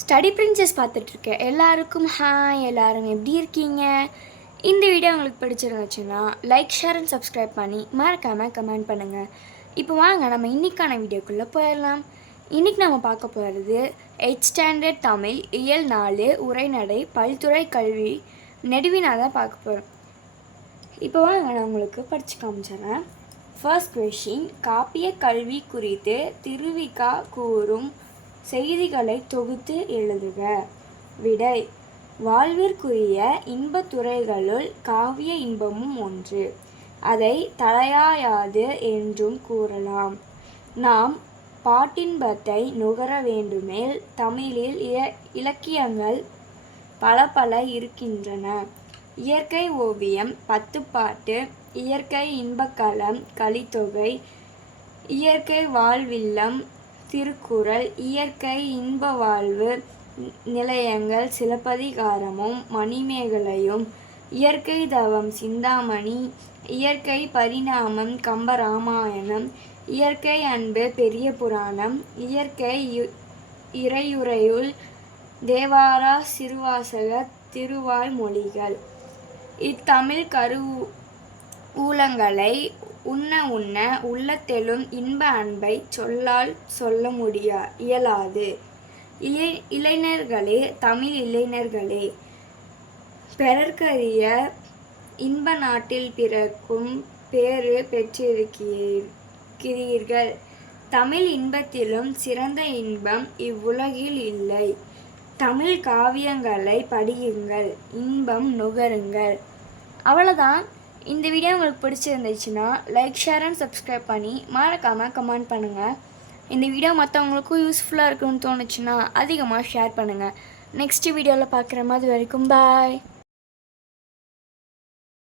Study princess பார்த்துட்ருக்க எல்லாருக்கும் hi எல்லாரும் எப்படி இருக்கீங்க? இந்த வீடியோ உங்களுக்கு பிடிச்சிருந்துச்சுன்னா லைக் ஷேர் அண்ட் சப்ஸ்கிரைப் பண்ணி மறக்காமல் கமெண்ட் பண்ணுங்கள் இப்போ வாங்க நம்ம இன்னைக்கான வீடியோக்குள்ளே போயிடலாம். இன்றைக்கி நம்ம பார்க்க போகிறது எயிட் ஸ்டாண்டர்ட் தமிழ் இயல் நாலு உரைநடை பல்துறை கல்வி நெடுவினா தான் பார்க்க போகிறோம் இப்போ வாங்க நான் உங்களுக்கு படித்து காமிச்சிடுறேன். ஃபர்ஸ்ட் கொஷின் காப்பிய கல்வி குறித்து திருவிகா கூறும் செய்திகளை தொகுத்து எழுதுக. விடை. வாழ்விற்குரிய இன்பத் துறைகளுள் காவிய இன்பமும் ஒன்று. அதை தலையாயாது என்றும் கூறலாம். நாம் பாட்டின்பத்தை நுகர வேண்டுமேல் தமிழில் இல இலக்கியங்கள் பல பல இருக்கின்றன. இயற்கை ஓவியம் பத்துப்பாட்டு இயற்கை இன்பக்களம் கலித்தொகை இயற்கை வாழ்வில்லம் திருக்குறள் இயற்கை இன்ப வாழ்வு நிலையங்கள் சிலப்பதிகாரமும் மணிமேகலையும் இயற்கை தவம் சிந்தாமணி இயற்கை பரிணாமம் கம்பராமாயணம் இயற்கை அன்பு பெரிய புராணம் இயற்கை இறையுறையுள் தேவாரா சிறுவாசக திருவாய்மொழிகள். இத்தமிழ் கரு ஊலங்களை உண்ண உண்ண உள்ளத்தெழும் இன்ப அன்பை சொல்லால் சொல்ல முடியா இயலாது. இளை இளைஞர்களே தமிழ் இளைஞர்களே பிறர்க்கரிய இன்ப நாட்டில் பிறக்கும் பேறு பெற்றிருக்கிறீர்கள். தமிழ் இன்பத்திலும் சிறந்த இன்பம் இவ்வுலகில் இல்லை. தமிழ் காவியங்களை படியுங்கள் இன்பம் நுகருங்கள். அவ்வளோதான் இந்த வீடியோ உங்களுக்கு பிடிச்சிருந்துச்சுன்னா லைக் ஷேர் அண்ட் சப்ஸ்கிரைப் பண்ணி மறக்காமல் கமெண்ட் பண்ணுங்கள் இந்த வீடியோ மற்றவங்களுக்கும் யூஸ்ஃபுல்லாக இருக்குன்னு தோணுச்சுன்னா அதிகமாக ஷேர் பண்ணுங்கள் நெக்ஸ்ட் வீடியோவில் பார்க்குற மாதிரி வரைக்கும் பாய்